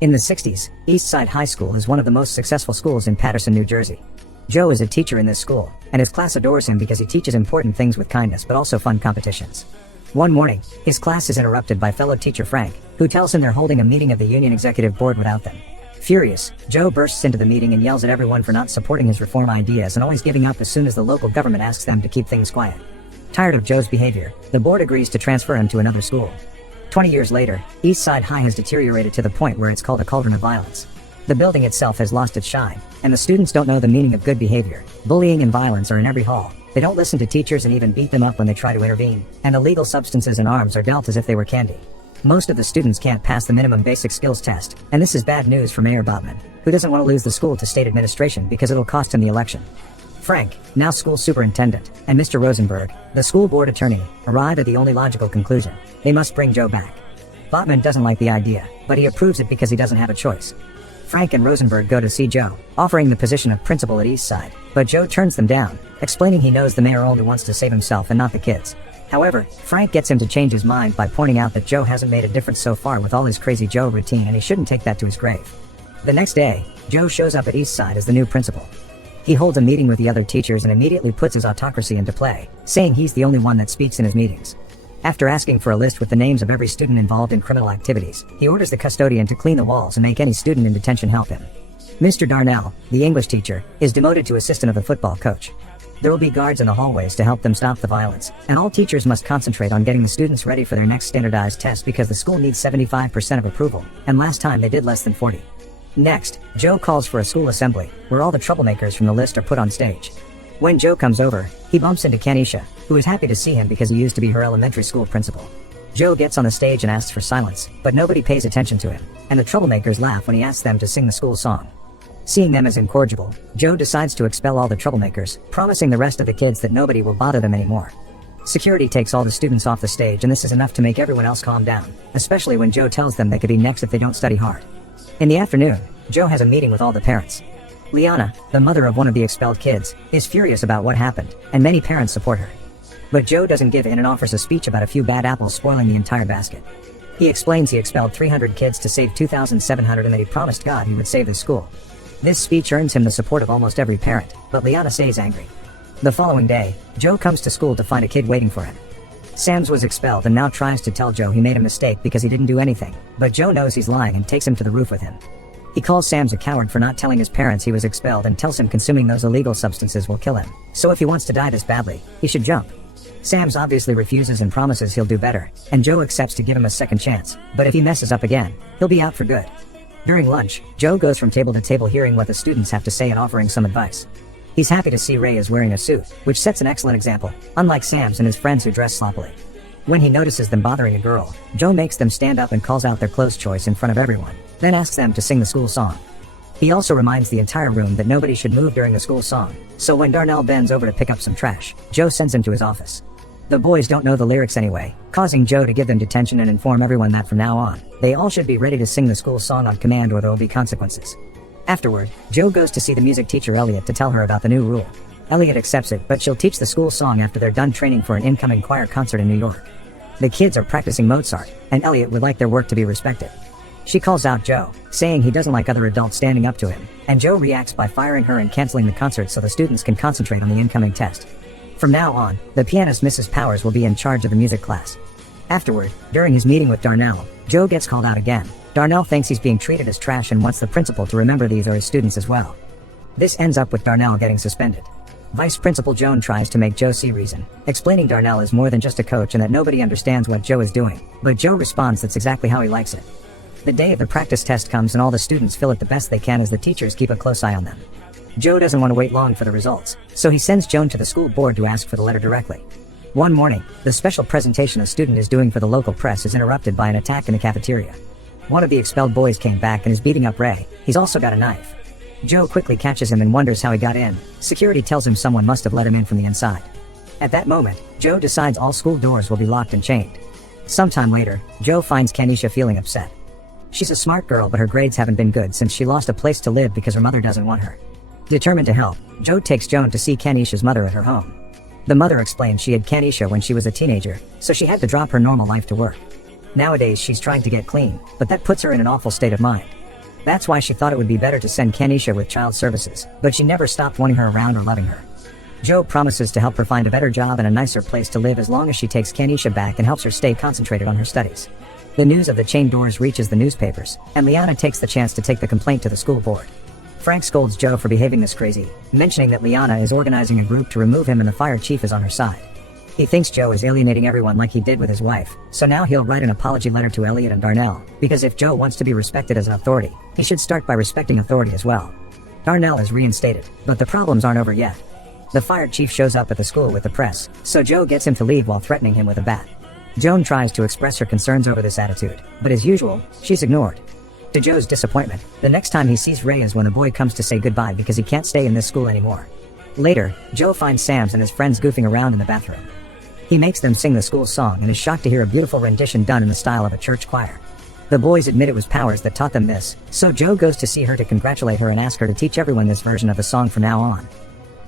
In the 60s, Eastside High School is one of the most successful schools in Paterson, New Jersey. Joe is a teacher in this school, and his class adores him because he teaches important things with kindness but also fun competitions. One morning, his class is interrupted by fellow teacher Frank, who tells him they're holding a meeting of the union executive board without them. Furious, Joe bursts into the meeting and yells at everyone for not supporting his reform ideas and always giving up as soon as the local government asks them to keep things quiet. Tired of Joe's behavior, the board agrees to transfer him to another school. 20 years later, Eastside High has deteriorated to the point where it's called a cauldron of violence. The building itself has lost its shine, and the students don't know the meaning of good behavior. Bullying and violence are in every hall. They don't listen to teachers and even beat them up when they try to intervene, and illegal substances and arms are dealt as if they were candy. Most of the students can't pass the minimum basic skills test, and this is bad news for Mayor Botman, who doesn't want to lose the school to state administration because it'll cost him the election. Frank, now school superintendent, and Mr. Rosenberg, the school board attorney, arrive at the only logical conclusion: they must bring Joe back. Botman doesn't like the idea, but he approves it because he doesn't have a choice. Frank and Rosenberg go to see Joe, offering the position of principal at Eastside, but Joe turns them down, explaining he knows the mayor only wants to save himself and not the kids. However, Frank gets him to change his mind by pointing out that Joe hasn't made a difference so far with all his crazy Joe routine and he shouldn't take that to his grave. The next day, Joe shows up at Eastside as the new principal. He holds a meeting with the other teachers and immediately puts his autocracy into play, saying he's the only one that speaks in his meetings. After asking for a list with the names of every student involved in criminal activities, he orders the custodian to clean the walls and make any student in detention help him. Mr. Darnell, the English teacher, is demoted to assistant of the football coach. There will be guards in the hallways to help them stop the violence, and all teachers must concentrate on getting the students ready for their next standardized test because the school needs 75% of approval, and last time they did less than 40. Next, Joe calls for a school assembly, where all the troublemakers from the list are put on stage. When Joe comes over, he bumps into Kenisha, who is happy to see him because he used to be her elementary school principal. Joe gets on the stage and asks for silence, but nobody pays attention to him, and the troublemakers laugh when he asks them to sing the school song. Seeing them as incorrigible, Joe decides to expel all the troublemakers, promising the rest of the kids that nobody will bother them anymore. Security takes all the students off the stage, and this is enough to make everyone else calm down, especially when Joe tells them they could be next if they don't study hard. In the afternoon, Joe has a meeting with all the parents. Liana, the mother of one of the expelled kids, is furious about what happened, and many parents support her. But Joe doesn't give in and offers a speech about a few bad apples spoiling the entire basket. He explains he expelled 300 kids to save 2,700 and that he promised God he would save the school. This speech earns him the support of almost every parent, but Liana stays angry. The following day, Joe comes to school to find a kid waiting for him. Sams was expelled and now tries to tell Joe he made a mistake because he didn't do anything, but Joe knows he's lying and takes him to the roof with him. He calls Sams a coward for not telling his parents he was expelled and tells him consuming those illegal substances will kill him, so if he wants to die this badly, he should jump. Sams obviously refuses and promises he'll do better, and Joe accepts to give him a second chance, but if he messes up again, he'll be out for good. During lunch, Joe goes from table to table hearing what the students have to say and offering some advice. He's happy to see Ray is wearing a suit, which sets an excellent example, unlike Sams and his friends who dress sloppily. When he notices them bothering a girl, Joe makes them stand up and calls out their clothes choice in front of everyone, then asks them to sing the school song. He also reminds the entire room that nobody should move during the school song, so when Darnell bends over to pick up some trash, Joe sends him to his office. The boys don't know the lyrics anyway, causing Joe to give them detention and inform everyone that from now on, they all should be ready to sing the school song on command or there will be consequences. Afterward, Joe goes to see the music teacher Elliot to tell her about the new rule. Elliot accepts it, but she'll teach the school song after they're done training for an incoming choir concert in New York. The kids are practicing Mozart, and Elliot would like their work to be respected. She calls out Joe, saying he doesn't like other adults standing up to him, and Joe reacts by firing her and canceling the concert so the students can concentrate on the incoming test. From now on, the pianist Mrs. Powers will be in charge of the music class. Afterward, during his meeting with Darnell, Joe gets called out again. Darnell thinks he's being treated as trash and wants the principal to remember these are his students as well. This ends up with Darnell getting suspended. Vice Principal Joan tries to make Joe see reason, explaining Darnell is more than just a coach and that nobody understands what Joe is doing, but Joe responds that's exactly how he likes it. The day of the practice test comes and all the students feel it the best they can as the teachers keep a close eye on them. Joe doesn't want to wait long for the results, so he sends Joan to the school board to ask for the letter directly. One morning, the special presentation a student is doing for the local press is interrupted by an attack in the cafeteria. One of the expelled boys came back and is beating up Ray. He's also got a knife. Joe quickly catches him and wonders how he got in. Security tells him someone must have let him in from the inside. At that moment, Joe decides all school doors will be locked and chained. Sometime later, Joe finds Kenisha feeling upset. She's a smart girl, but her grades haven't been good since she lost a place to live because her mother doesn't want her. Determined to help, Joe takes Joan to see Kenisha's mother at her home. The mother explained she had Kenisha when she was a teenager, so she had to drop her normal life to work. Nowadays she's trying to get clean, but that puts her in an awful state of mind. That's why she thought it would be better to send Kanisha with child services, but she never stopped wanting her around or loving her. Joe promises to help her find a better job and a nicer place to live as long as she takes Kanisha back and helps her stay concentrated on her studies. The news of the chained doors reaches the newspapers, and Liana takes the chance to take the complaint to the school board. Frank scolds Joe for behaving this crazy, mentioning that Liana is organizing a group to remove him and the fire chief is on her side. He thinks Joe is alienating everyone like he did with his wife, so now he'll write an apology letter to Elliot and Darnell, because if Joe wants to be respected as an authority, he should start by respecting authority as well. Darnell is reinstated, but the problems aren't over yet. The fire chief shows up at the school with the press, so Joe gets him to leave while threatening him with a bat. Joan tries to express her concerns over this attitude, but as usual, she's ignored. To Joe's disappointment, the next time he sees Ray is when the boy comes to say goodbye because he can't stay in this school anymore. Later, Joe finds Sam's and his friends goofing around in the bathroom. He makes them sing the school song and is shocked to hear a beautiful rendition done in the style of a church choir. The boys admit it was Powers that taught them this, so Joe goes to see her to congratulate her and ask her to teach everyone this version of the song from now on.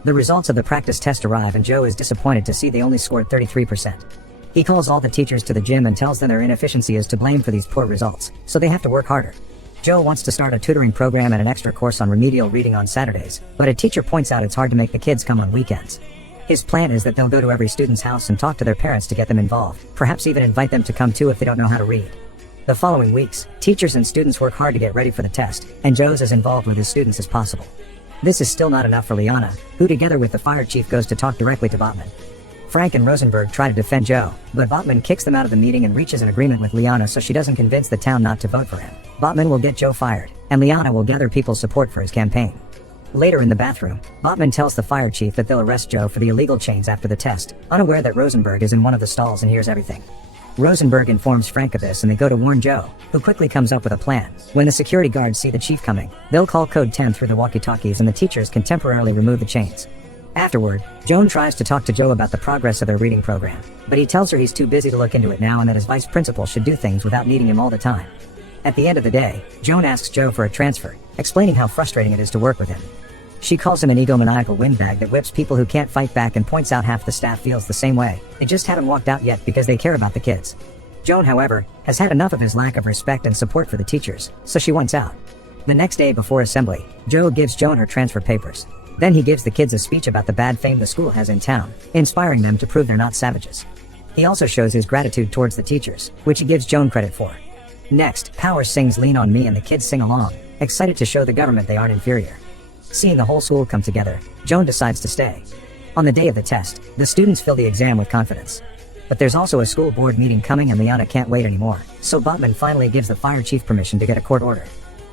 The results of the practice test arrive and Joe is disappointed to see they only scored 33%. He calls all the teachers to the gym and tells them their inefficiency is to blame for these poor results, so they have to work harder. Joe wants to start a tutoring program and an extra course on remedial reading on Saturdays, but a teacher points out it's hard to make the kids come on weekends. His plan is that they'll go to every student's house and talk to their parents to get them involved, perhaps even invite them to come too if they don't know how to read. The following weeks, teachers and students work hard to get ready for the test, and Joe's as involved with his students as possible. This is still not enough for Liana, who together with the fire chief goes to talk directly to Botman. Frank and Rosenberg try to defend Joe, but Botman kicks them out of the meeting and reaches an agreement with Liana so she doesn't convince the town not to vote for him. Botman will get Joe fired, and Liana will gather people's support for his campaign. Later in the bathroom, Botman tells the fire chief that they'll arrest Joe for the illegal chains after the test, unaware that Rosenberg is in one of the stalls and hears everything. Rosenberg informs Frank of this and they go to warn Joe, who quickly comes up with a plan. When the security guards see the chief coming, they'll call code 10 through the walkie-talkies and the teachers can temporarily remove the chains. Afterward, Joan tries to talk to Joe about the progress of their reading program, but he tells her he's too busy to look into it now and that his vice principal should do things without needing him all the time. At the end of the day, Joan asks Joe for a transfer, explaining how frustrating it is to work with him. She calls him an egomaniacal windbag that whips people who can't fight back and points out half the staff feels the same way. They just haven't walked out yet because they care about the kids. Joan, however, has had enough of his lack of respect and support for the teachers, so she wants out. The next day before assembly, Joe gives Joan her transfer papers. Then he gives the kids a speech about the bad fame the school has in town, inspiring them to prove they're not savages. He also shows his gratitude towards the teachers, which he gives Joan credit for. Next, Powers sings Lean on Me and the kids sing along, excited to show the government they aren't inferior. Seeing the whole school come together, Joan decides to stay. On the day of the test, the students fill the exam with confidence. But there's also a school board meeting coming and Liana can't wait anymore, so Botman finally gives the fire chief permission to get a court order.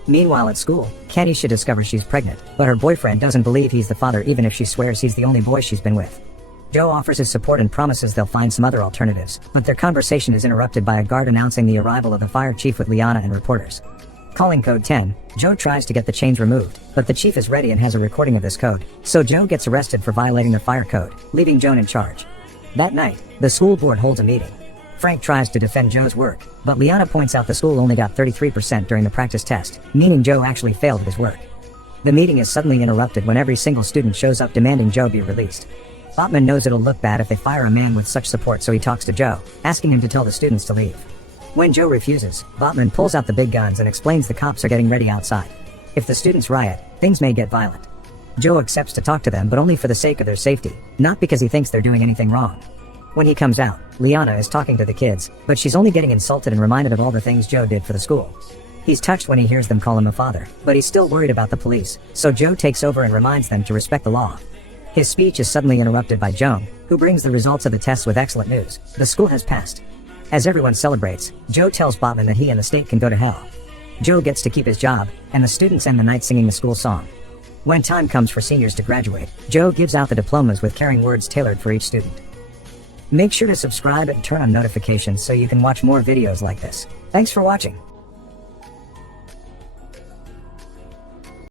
Meanwhile at school, Kanisha discovers she's pregnant, but her boyfriend doesn't believe he's the father even if she swears he's the only boy she's been with. Joe offers his support and promises they'll find some other alternatives, but their conversation is interrupted by a guard announcing the arrival of the fire chief with Liana and reporters. Calling code 10, Joe tries to get the chains removed, but the chief is ready and has a recording of this code, so Joe gets arrested for violating the fire code, leaving Joan in charge. That night, the school board holds a meeting. Frank tries to defend Joe's work, but Liana points out the school only got 33% during the practice test, meaning Joe actually failed at his work. The meeting is suddenly interrupted when every single student shows up demanding Joe be released. Botman knows it'll look bad if they fire a man with such support, so he talks to Joe, asking him to tell the students to leave. When Joe refuses, Botman pulls out the big guns and explains the cops are getting ready outside. If the students riot, things may get violent. Joe accepts to talk to them, but only for the sake of their safety, not because he thinks they're doing anything wrong. When he comes out, Liana is talking to the kids, but she's only getting insulted and reminded of all the things Joe did for the school. He's touched when he hears them call him a father, but he's still worried about the police, so Joe takes over and reminds them to respect the law. His speech is suddenly interrupted by Joan, who brings the results of the test with excellent news. The school has passed. As everyone celebrates, Joe tells Botman that he and the state can go to hell. Joe gets to keep his job, and the students end the night singing the school song. When time comes for seniors to graduate, Joe gives out the diplomas with caring words tailored for each student. Make sure to subscribe and turn on notifications so you can watch more videos like this. Thanks for watching.